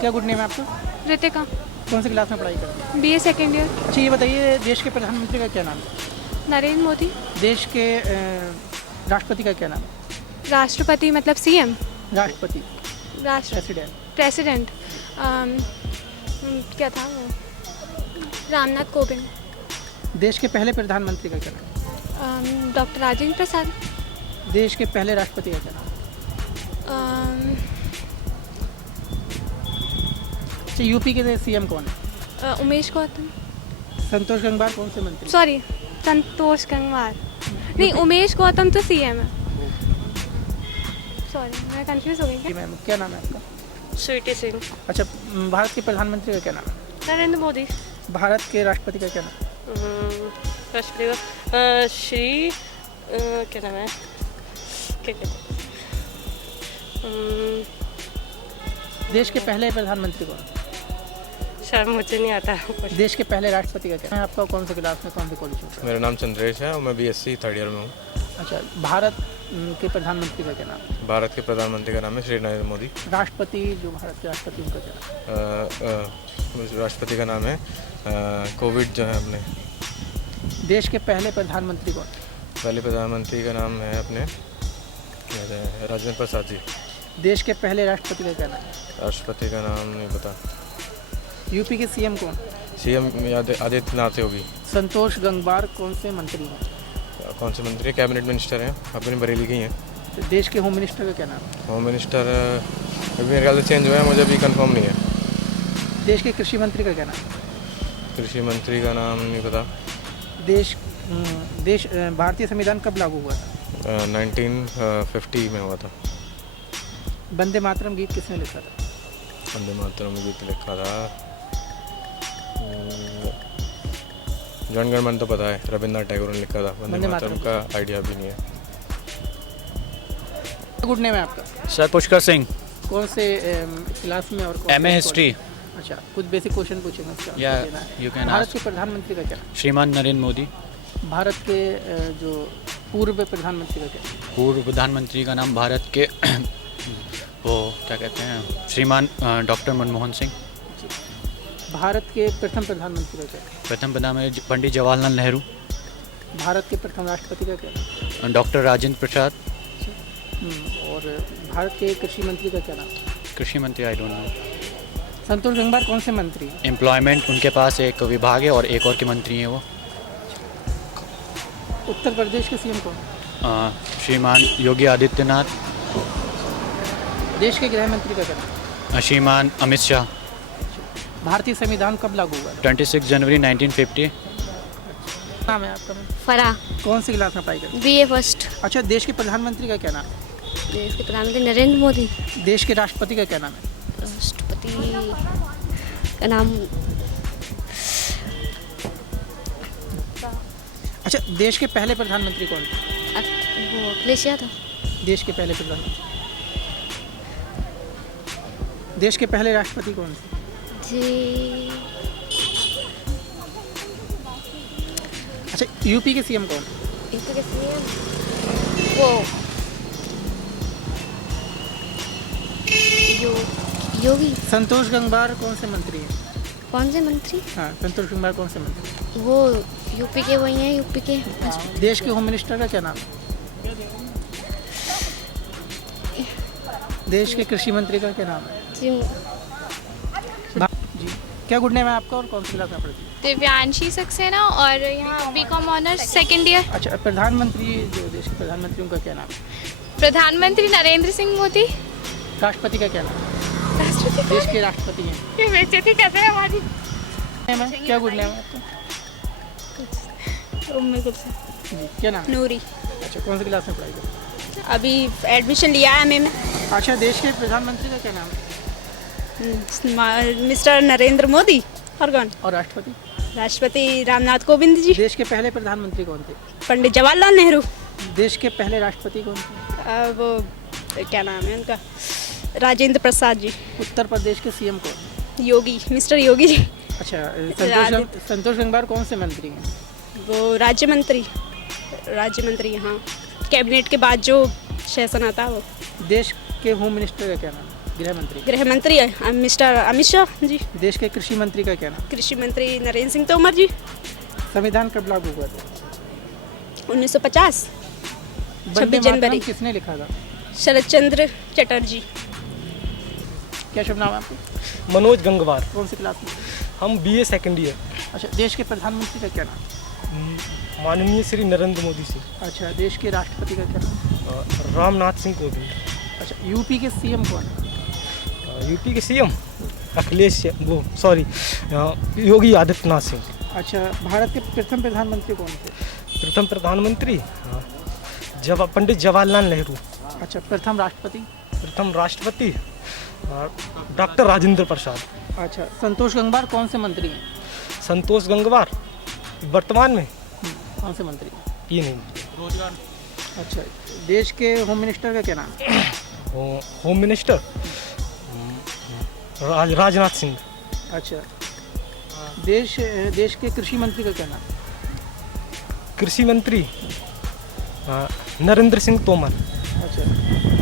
क्या good name है आपका? रितिका, कौन सी क्लास में पढ़ाई करते हैं? BA second year. अच्छा ये बताइए, देश के प्रधानमंत्री का क्या नाम है? नरेंद्र मोदी। देश के राष्ट्रपति का क्या नाम है? राष्ट्रपति मतलब CM। राष्ट्रपति, राष्ट्र प्रेसिडेंट। प्रेसिडेंट क्या था वो, रामनाथ कोविंद। देश के पहले प्रधानमंत्री का क्या नाम है? डॉक्टर राजेंद्र प्रसाद। देश के पहले राष्ट्रपति का क्या नाम है? अच्छा यूपी के CM कौन है? उमेश गौतम, संतोष गंगवार कौन से मंत्री? सॉरी संतोष गंगवार नहीं, उमेश गौतम तो CM है। सॉरी मैं कंफ्यूज हो गई जी क्या? मैम, क्या नाम है आपका? स्वीटी सिंह। अच्छा, भारत के प्रधानमंत्री का क्या नाम है? नरेंद्र मोदी। भारत के राष्ट्रपति का क्या नाम है? राष्ट्रपति श्री क्या नाम है, क्या कहते हैं? देश के पहले प्रधानमंत्री कौन है? शायद मुझे नहीं आता कुछ। देश के पहले राष्ट्रपति का क्या नाम है? आपका कौन से क्लास में, कौन से कॉलेज में? मेरा नाम चंद्रेश है और मैं BSc थर्ड ईयर में हूँ। अच्छा, भारत के प्रधानमंत्री का क्या नाम है? भारत के प्रधानमंत्री का नाम है श्री नरेंद्र मोदी। राष्ट्रपति, जो भारत के राष्ट्रपति उनका क्या नाम है? राष्ट्रपति का नाम है कोविड जो है अपने। देश के पहले प्रधानमंत्री कौन? पहले प्रधानमंत्री का नाम है अपने राजेंद्र प्रसाद जी। देश के पहले राष्ट्रपति का क्या नाम है? राष्ट्रपति का नाम नहीं पता। यूपी के CM कौन? CM आदित्यनाथ योगी। संतोष गंगवार कौन से मंत्री हैं? कौन से मंत्री? कैबिनेट मिनिस्टर हैं, अपनी बरेली के ही हैं। तो देश के होम मिनिस्टर का क्या नाम है? होम मिनिस्टर अभी मेरे ख्याल से चेंज हुआ है, मुझे अभी कंफर्म नहीं है। देश के कृषि मंत्री का क्या नाम है? कृषि मंत्री का नाम नहीं पता। देश भारतीय संविधान कब लागू हुआ था? 1950 में हुआ था। वंदे मातरम गीत किसने लिखा था? वंदे मातरम गीत लिखा था जनगण मन तो पता है, रविंद्रनाथ टैगोर ने लिखा था। वंदे मातरम का आइडिया भी नहीं है। गुड नेम है आपका? सर पुष्कर सिंह, कौन से क्लास में और कौन MA से हिस्ट्री। अच्छा, कुछ बेसिक क्वेश्चन पूछेंगे उसका या आंसर देना है। You can Bharat ask. के प्रधानमंत्री का क्या नाम? श्रीमान नरेंद्र मोदी। भारत के जो पूर्व प्रधानमंत्री का क्या नाम? पूर्व प्रधानमंत्री का नाम भारत के वो क्या कहते हैं, श्रीमान डॉक्टर मनमोहन सिंह। भारत के प्रथम प्रधानमंत्री का क्या नाम? प्रथम प्रधानमंत्री पंडित जवाहरलाल नेहरू। भारत के प्रथम राष्ट्रपति का क्या नाम? डॉक्टर राजेंद्र प्रसाद। और भारत के कृषि मंत्री का क्या नाम? कृषि मंत्री I don't know. Santosh Gangwar कौन से मंत्री हैं? एम्प्लॉयमेंट उनके पास एक विभाग है और एक और के मंत्री हैं वो। उत्तर प्रदेश के CM कौन? श्रीमान योगी आदित्यनाथ। देश के गृह मंत्री का क्या नाम? श्रीमान अमित शाह। भारतीय संविधान कब लागू हुआ? 26 जनवरी 1950। नाम है आपका? फराह, कौन सी क्लास में पढ़ाई करते हैं? BA first. अच्छा, देश के प्रधानमंत्री का क्या नाम है? देश के प्रधानमंत्री नरेंद्र मोदी। देश के राष्ट्रपति का क्या नाम है? राष्ट्रपति का नाम अच्छा, देश के पहले प्रधानमंत्री कौन थे? वो अखिलेश यादव। देश के पहले प्रधानमंत्री। देश के पहले राष्ट्रपति कौन थे? जी अच्छा, यूपी के CM कौन? यूपी के CM वो योगी। संतोष गंगवार कौन से मंत्री हैं? कौन से मंत्री? हाँ, संतोष गंगवार कौन से मंत्री? वो यूपी के वही हैं, यूपी के। देश के होम मिनिस्टर का क्या नाम है? देश के कृषि मंत्री का क्या नाम है? जी जी, क्या गुड नेम है आपका और कौन सी क्लास में पढ़ती है? दिव्यांशी सक्सेना और यहाँ BCom ऑनर्स सेकेंड ईयर। अच्छा, प्रधानमंत्री, जो देश के प्रधानमंत्री उनका क्या नाम है? प्रधानमंत्री नरेंद्र सिंह मोदी। राष्ट्रपति का क्या नाम है? राष्ट्रपति देश के राष्ट्रपति हैं। ये बेइज्जती कहते हैं हमारी। नेम है? क्या गुड नेम है आपका? जी, क्या नाम है? नूरी। अच्छा, कौन सी क्लास में पढ़ाई करते अभी एडमिशन लिया है MA में। हैं? अच्छा, देश के प्रधानमंत्री का क्या नाम है? मिस्टर नरेंद्र मोदी। और कौन? और राष्ट्रपति? राष्ट्रपति रामनाथ कोविंद जी। देश के पहले प्रधानमंत्री कौन थे? पंडित जवाहरलाल नेहरू। देश के पहले राष्ट्रपति कौन थे? वो क्या नाम है उनका, राजेंद्र प्रसाद जी। उत्तर प्रदेश के CM कौन? योगी, मिस्टर योगी जी। अच्छा, संतोष गंगवार कौन से मंत्री हैं? वो राज्य मंत्री हाँ, कैबिनेट के बाद जो शासन आता है वो। देश के होम मिनिस्टर का क्या नाम है? गृह मंत्री। गृह मंत्री है मिस्टर अमित शाह जी। देश के कृषि मंत्री का क्या नाम? कृषि मंत्री नरेंद्र सिंह तोमर जी। संविधान कब लागू हुआ था? 1950 वंदे 26 जनवरी। मातरम किसने लिखा था? शरद चंद्र चटर्जी। क्या शुभ नाम है आपको? मनोज गंगवार। कौन सी क्लास में? हम BA सेकेंड ईयर। अच्छा, देश के प्रधानमंत्री का क्या नाम? माननीय श्री नरेंद्र मोदी जी। अच्छा, देश के राष्ट्रपति का क्या नाम? रामनाथ सिंह कोविंद। अच्छा, यूपी के सीएम कौन है? यूपी के CM योगी आदित्यनाथ सिंह। अच्छा, भारत के प्रथम प्रधानमंत्री कौन थे? प्रथम प्रधानमंत्री पंडित जवाहरलाल नेहरू। अच्छा, प्रथम राष्ट्रपति? प्रथम राष्ट्रपति डॉक्टर राजेंद्र प्रसाद। अच्छा, संतोष गंगवार कौन से मंत्री हैं? संतोष गंगवार वर्तमान में कौन से मंत्री? ये नहीं। अच्छा, देश के होम मिनिस्टर का क्या नाम? Home minister Rajnath Singh. अच्छा, देश के कृषि मंत्री का क्या नाम? कृषि मंत्री नरेंद्र सिंह तोमर। अच्छा,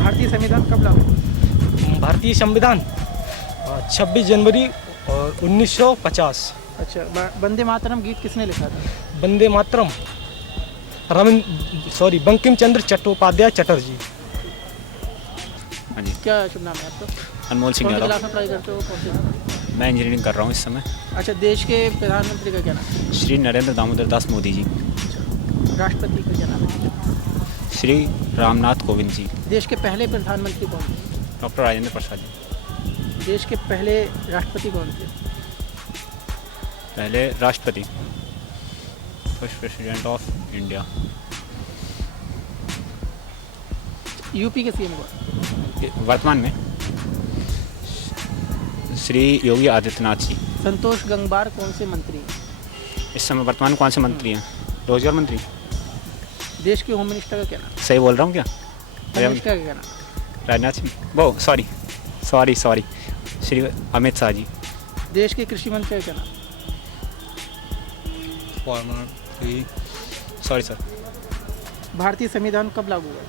भारतीय संविधान कब लागू हुआ? भारतीय संविधान 26 जनवरी 1950। अच्छा, वंदे मातरम गीत किसने लिखा था? वंदे मातरम बंकिम चंद्र चट्टोपाध्याय चटर्जी। हाँ जी। क्या शुभ नाम है आपका? अनमोल सिंह कौन सी यादव। क्लास में पढ़ाई करते हो? कौन सी? मैं इंजीनियरिंग कर रहा हूँ इस समय। अच्छा, देश के प्रधानमंत्री का क्या नाम? श्री नरेंद्र दामोदर दास मोदी जी। राष्ट्रपति का क्या नाम है? श्री रामनाथ कोविंद जी। देश के पहले प्रधानमंत्री कौन थे? डॉक्टर राजेंद्र प्रसाद जी। देश के पहले राष्ट्रपति कौन थे? पहले राष्ट्रपति first president of India. UP के सीएम कौन? वर्तमान में श्री योगी आदित्यनाथ जी। संतोष गंगवार कौन से मंत्री हैं? इस समय वर्तमान कौन से मंत्री हैं? रोजगार मंत्री। देश के होम मिनिस्टर का क्या नाम? सही बोल रहा हूँ क्या? मिनिस्टर का क्या नाम? राजनाथ सिंह। वो सॉरी श्री अमित शाह जी। देश के कृषि मंत्री का क्या नाम? Sorry sir. भारतीय संविधान कब लागू हुआ?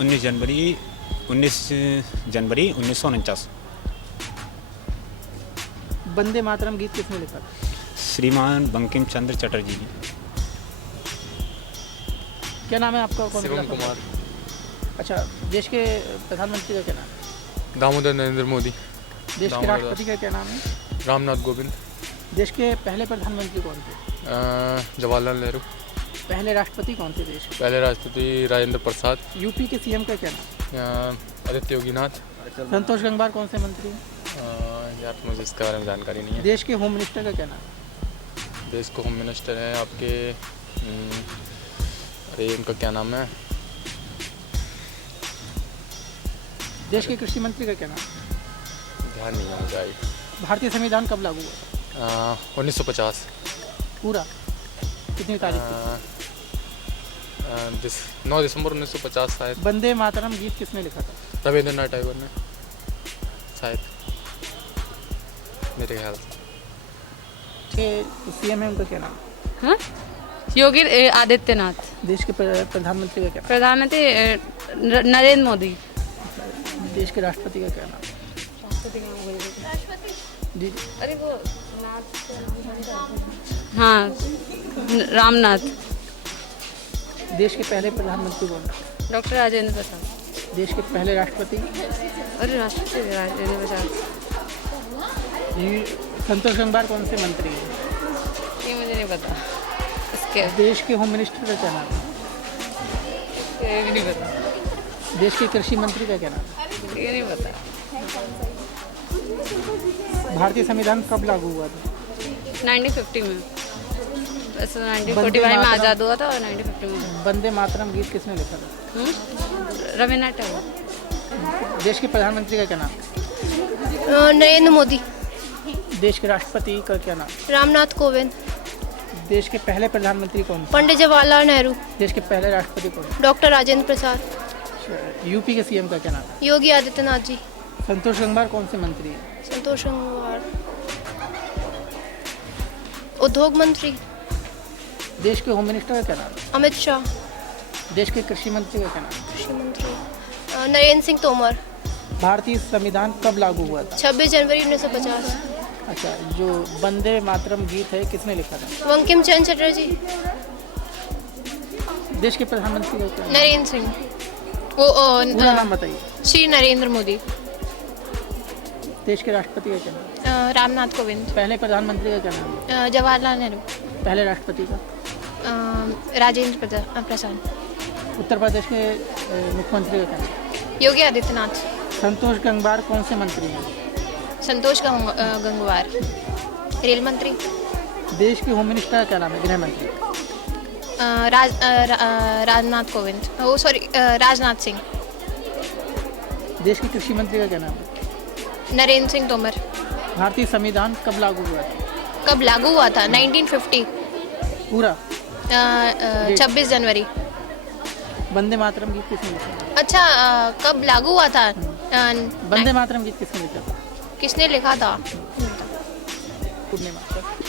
19 जनवरी 1949। वंदे मातरम गीत किसने लिखा था? श्रीमान बंकिम चंद्र चटर्जी जी। क्या नाम है आपका? कौन? शिवम कुमार। अच्छा, देश के प्रधानमंत्री का क्या नाम है? दामोदर नरेंद्र मोदी। देश के राष्ट्रपति का क्या नाम है? रामनाथ कोविंद। देश के पहले प्रधानमंत्री कौन थे? जवाहरलाल नेहरू। पहले राष्ट्रपति कौन थे देश के? पहले राष्ट्रपति राजेंद्र प्रसाद। यूपी के सीएम का क्या नाम? आदित्य योगीनाथ। संतोष गंगवार कौन से मंत्री हैं? यार मुझे इसके बारे में जानकारी नहीं है। देश के होम मिनिस्टर का क्या नाम? देश को होम मिनिस्टर है आपके अरे उनका क्या नाम है? देश के कृषि मंत्री का क्या नाम? ध्यान नहीं है मुझे। भारतीय संविधान कब लागू हुआ? 1950। पूरा कितनी तारीख थी? 9 दिसंबर 1950 शायद। वंदे मातरम गीत किसने लिखा था? रविंद्रनाथ टैगोर ने शायद, मेरे ख्याल से। सीएम है उनका क्या नाम? हाँ, योगी आदित्यनाथ। देश के प्रधानमंत्री का क्या नाम? प्रधानमंत्री नरेंद्र मोदी। देश के राष्ट्रपति का क्या नाम? जी, अरे वो हाँ, रामनाथ। देश के पहले प्रधानमंत्री कौन? डॉक्टर राजेंद्र प्रसाद। देश के पहले राष्ट्रपति? अरे राष्ट्रपति राजेंद्र प्रसाद। संतोष गंगवार कौन से मंत्री हैं? ये मुझे नहीं पता। इसके देश के होम मिनिस्टर का क्या नाम है? ये भी नहीं पता। देश के कृषि मंत्री का क्या नाम है? ये नहीं पता। भारतीय संविधान कब लागू हुआ था? 1950 में। वैसे 1945 में आज़ाद हुआ था और 1950 में। वंदे मातरम गीत किसने लिखा था? रविन्द्रनाथ टैगोर। देश के प्रधानमंत्री का क्या नाम? नरेंद्र मोदी। देश के राष्ट्रपति का क्या नाम? रामनाथ कोविंद। देश के पहले प्रधानमंत्री कौन थे? पंडित जवाहरलाल नेहरू। देश के पहले राष्ट्रपति कौन? डॉक्टर राजेंद्र प्रसाद। यूपी के सीएम का क्या नाम है? योगी आदित्यनाथ जी। संतोष गंगवार कौन से मंत्री हैं? संतोष गंगवार उद्योग मंत्री। देश के होम मिनिस्टर का क्या नाम है? अमित शाह। देश के कृषि मंत्री का क्या नाम है? कृषि मंत्री नरेंद्र सिंह तोमर। भारतीय संविधान कब लागू हुआ था? 26 जनवरी 1950। अच्छा, जो वंदे मातरम गीत है किसने लिखा था? बंकिम चंद्र चटर्जी। देश के प्रधानमंत्री का क्या नाम? नरेंद्र सिंह। पूरा नाम बताइए। श्री नरेंद्र मोदी। देश के राष्ट्रपति का क्या नाम? रामनाथ कोविंद। पहले प्रधानमंत्री का क्या नाम है? जवाहरलाल नेहरू। पहले राष्ट्रपति का? राजेंद्र प्रसाद। उत्तर प्रदेश के मुख्यमंत्री का क्या नाम? योगी आदित्यनाथ। संतोष गंगवार कौन से मंत्री हैं? संतोष गंगवार रेल मंत्री। देश के होम मिनिस्टर का क्या नाम है? गृह मंत्री। राजनाथ कोविंद। राजनाथ सिंह। देश के कृषि मंत्री का क्या नाम है? नरेंद्र सिंह तोमर। भारतीय संविधान कब लागू हुआ था? कब लागू हुआ था? 1950। पूरा? 26 जनवरी। वंदे मातरम गीत किसने लिखा? अच्छा, कब लागू हुआ था? वंदे मातरम गीत किसने लिखा था? किसने लिखा था? पूर्णिमा।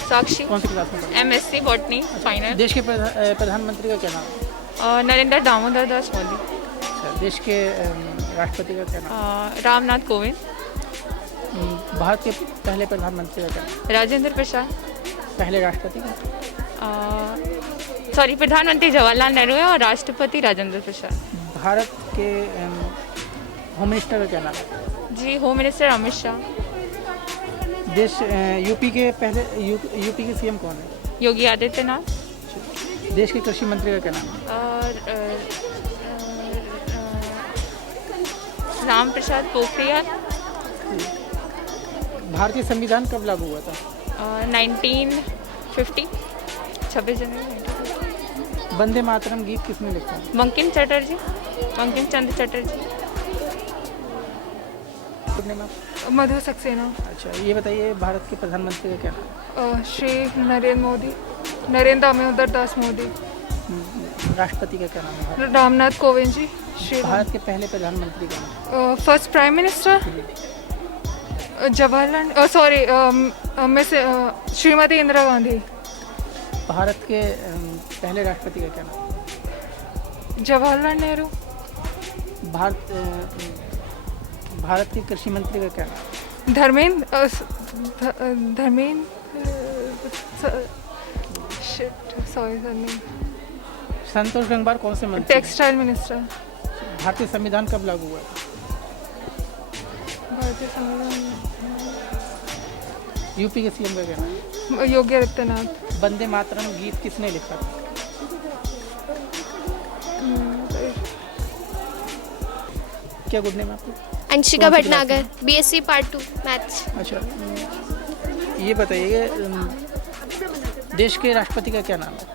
साक्षी। कौन सी क्लास में पढ़े? MSc botany final. देश के प्रधानमंत्री का क्या नाम है? नरेंद्र दामोदर दास मोदी। अच्छा, देश के राष्ट्रपति का क्या नाम है? रामनाथ कोविंद। भारत के पहले प्रधानमंत्री का क्या नाम है? राजेंद्र प्रसाद। पहले राष्ट्रपति का? सॉरी, प्रधानमंत्री जवाहरलाल नेहरू है और राष्ट्रपति राजेंद्र प्रसाद। भारत के होम मिनिस्टर का क्या नाम है? जी, होम मिनिस्टर अमित शाह। देश यूपी के सीएम कौन है? योगी आदित्यनाथ। देश के कृषि मंत्री का क्या नाम है? और राम प्रसाद पोखरियाल। भारतीय संविधान कब लागू हुआ था? 1950 26 जनवरी 1950। वंदे मातरम गीत किसने लिखा? बंकिम चंद्र चटर्जी। पूर्णिमा। मधु सक्सेना। अच्छा, ये बताइए भारत के प्रधानमंत्री का क्या नाम है? श्री नरेंद्र मोदी। नरेंद्र दामोदर दास मोदी। राष्ट्रपति का क्या नाम है? रामनाथ कोविंद जी। श्री भारत के पहले प्रधानमंत्री का नाम? First prime minister Jawaharlal miss Shrimati Indira Gandhi. Bharat के पहले राष्ट्रपति का क्या नाम? जवाहरलाल नेहरू। भारत के कृषि मंत्री का क्या नाम? धर्मेंद्र संतोष गंगवार कौन से मंत्री? Textile minister. भारतीय संविधान कब लागू हुआ? भारतीय संविधान। यूपी के सीएम का क्या नाम? योगी आदित्यनाथ। वंदे मातरम गीत किसने लिखा था? क्या गुड नेम आपको? Anshika Bhatnagar. BSc part 2 maths. अच्छा, ये बताइए देश के राष्ट्रपति का क्या नाम है?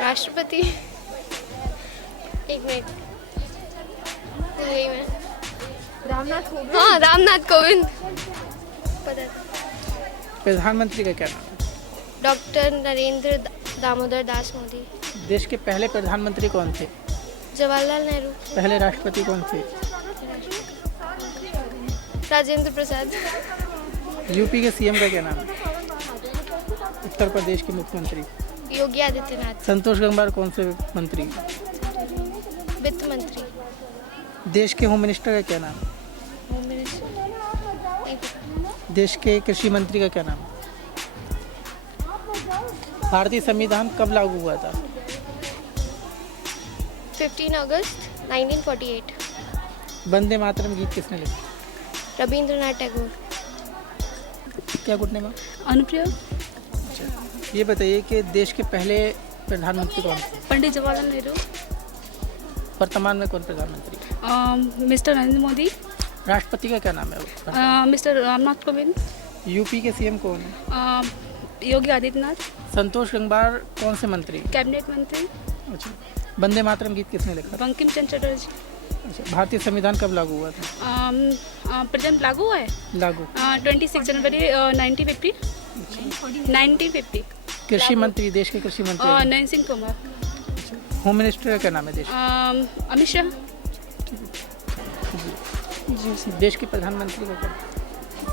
राष्ट्रपति, एक मिनट, रामनाथ कोविंद। हाँ, रामनाथ कोविंद। पता था। प्रधानमंत्री का क्या नाम है? डॉक्टर नरेंद्र दामोदर दास मोदी। देश के पहले प्रधानमंत्री कौन थे? जवाहरलाल नेहरू। पहले राष्ट्रपति कौन थे? राजेंद्र प्रसाद। यूपी के सीएम का क्या नाम है? उत्तर प्रदेश के मुख्यमंत्री? योगी आदित्यनाथ। संतोष गंगवार कौन से मंत्री? वित्त मंत्री। देश के होम मिनिस्टर का क्या नाम है? Home minister. देश के कृषि मंत्री का क्या नाम है? भारतीय संविधान कब लागू हुआ था? 15 अगस्त 1948। वंदे मातरम गीत किसने लिखा? रविंद्रनाथ टैगोर। क्या गुड नेम है? अनुप्रिया। अच्छा, ये बताइए कि देश के पहले प्रधानमंत्री कौन थे? पंडित जवाहरलाल नेहरू। वर्तमान में कौन प्रधानमंत्री? मिस्टर नरेंद्र मोदी। राष्ट्रपति का क्या नाम है? मिस्टर रामनाथ कोविंद। यूपी के सीएम कौन है? योगी आदित्यनाथ। संतोष गंगवार कौन से मंत्री? कैबिनेट मंत्री। अच्छा, वंदे मातरम गीत किसने लिखा? बंकिम चंद्र चटर्जी। अच्छा, भारतीय संविधान कब लागू हुआ था? प्रेजेंट लागू हुआ है लागू 26 जनवरी 1950। 1950। कृषि मंत्री, देश के कृषि मंत्री? नरेंद्र सिंह तोमर। होम मिनिस्टर का क्या नाम है देश? अमित शाह। देश के प्रधानमंत्री का क्या?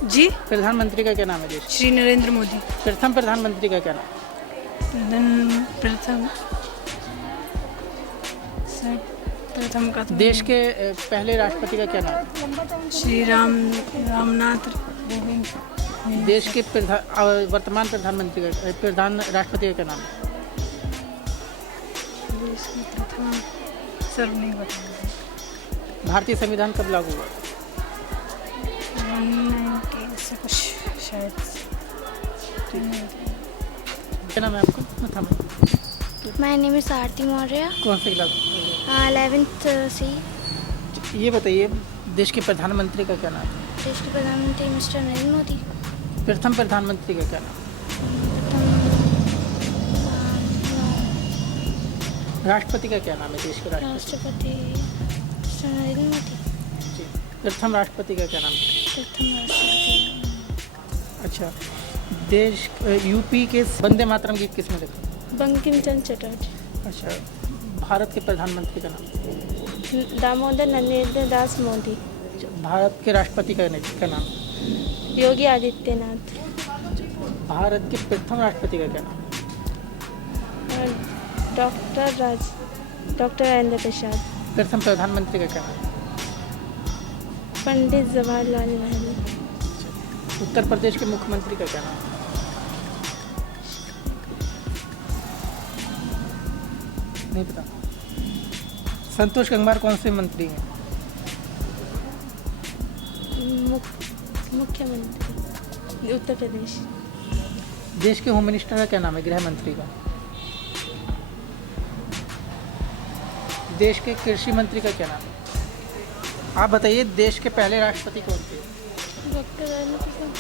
जी, प्रधानमंत्री का क्या नाम है देश? श्री नरेंद्र मोदी। प्रथम प्रधानमंत्री का क्या नाम? प्रथम प्रथम का देश के पहले राष्ट्रपति का क्या नाम है? श्री रामनाथ कोविंद। देश के वर्तमान प्रधानमंत्री का राष्ट्रपति का क्या नाम है? देश के प्रथम सर नहीं बताया। भारतीय संविधान कब लागू हुआ? 190 से कुछ शायद। क्या नाम है आपका? माय नेम इज आरती मौर्य, कौन से क्लास? 11th C। ये बताइए देश के प्रधानमंत्री का क्या नाम है? देश के प्रधानमंत्री मिस्टर नरेंद्र मोदी। प्रथम प्रधानमंत्री का क्या नाम है? राष्ट्रपति का क्या नाम है? देश के राष्ट्रपति मिस्टर नरेंद्र मोदी। जी। प्रथम राष्ट्रपति का क्या नाम है? प्रथम राष्ट्रपति अच्छा, देश यूपी के वंदे मातरम गीत किसने लिखा? बंकिम चंद्र चटर्जी। अच्छा, भारत के प्रधानमंत्री का नाम? दामोदर नरेंद्र दास मोदी। अच्छा, भारत के राष्ट्रपति का नाम? योगी आदित्यनाथ। भारत के प्रथम राष्ट्रपति का क्या नाम? डॉक्टर राजेंद्र प्रसाद। प्रथम प्रधानमंत्री का क्या नाम? पंडित जवाहरलाल नेहरू। उत्तर प्रदेश के मुख्यमंत्री का क्या नाम? नहीं पता। संतोष गंगवार कौन से मंत्री हैं? मुख्यमंत्री उत्तर प्रदेश। देश के होम मिनिस्टर का क्या नाम है? गृह मंत्री का? देश के कृषि मंत्री का क्या नाम है? आप बताइए देश के पहले राष्ट्रपति कौन थे? डॉक्टर राजेंद्र प्रसाद।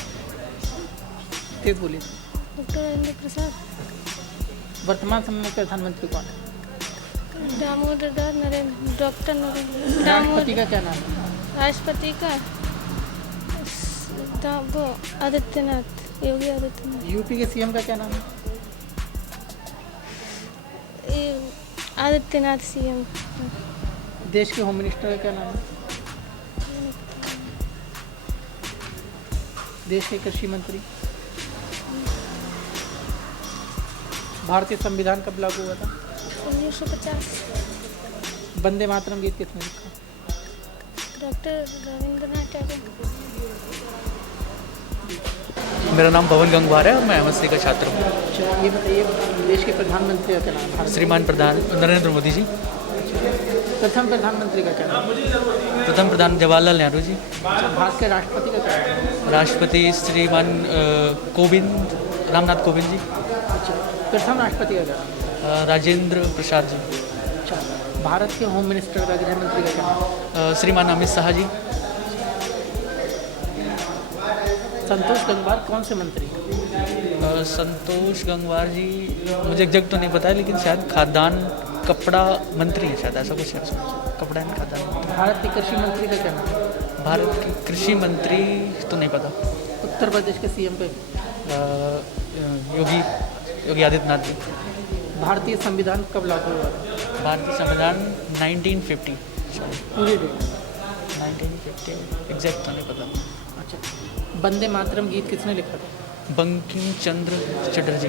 तेज बोलिए। डॉक्टर राजेंद्र प्रसाद। वर्तमान समय में प्रधानमंत्री कौन है? दामोदर दास नरेंद्र। डॉक्टर नरेंद्र। राष्ट्रपति का क्या नाम है? राष्ट्रपति का वो आदित्यनाथ, योगी आदित्यनाथ। यूपी के सीएम का क्या नाम है? आदित्यनाथ सीएम। देश के होम मिनिस्टर का क्या नाम है? देश के कृषि मंत्री? भारतीय संविधान कब लागू हुआ था? 1950। वंदे मातरम गीत किसने लिखा? डॉक्टर रविंद्रनाथ टैगोर। मेरा नाम पवन गंगवार है और मैं एमएससी का छात्र हूँ। अच्छा, ये बताइए देश के प्रधानमंत्री का क्या नाम है? श्रीमान प्रधान नरेंद्र मोदी जी। प्रथम प्रधानमंत्री का क्या नाम है? प्रथम प्रधान जवाहरलाल नेहरू जी। अच्छा, भारत के राष्ट्रपति का क्या नाम है? राष्ट्रपति श्रीमान कोविंद, रामनाथ कोविंद जी। अच्छा, प्रथम राष्ट्रपति का क्या नाम है? राजेंद्र प्रसाद जी। अच्छा, भारत के होम मिनिस्टर का, गृह मंत्री का क्या नाम है? श्रीमान अमित शाह जी। संतोष गंगवार कौन से मंत्री हैं? संतोष गंगवार जी मुझे एग्जैक्ट तो नहीं पता है, लेकिन शायद खाद्यान्न कपड़ा मंत्री है, शायद ऐसा कुछ है। कपड़ा एंड खाद्यान्न मंत्री। भारत के कृषि मंत्री का क्या नाम है? भारत के कृषि मंत्री तो नहीं पता। उत्तर प्रदेश के सीएम पे? योगी आदित्यनाथ जी। भारतीय संविधान कब लागू हुआ था? भारतीय संविधान 1950 पूरी डेट? 1950 एग्जैक्ट तो नहीं पता। अच्छा, वंदे मातरम गीत किसने लिखा था? बंकिम चंद्र चटर्जी।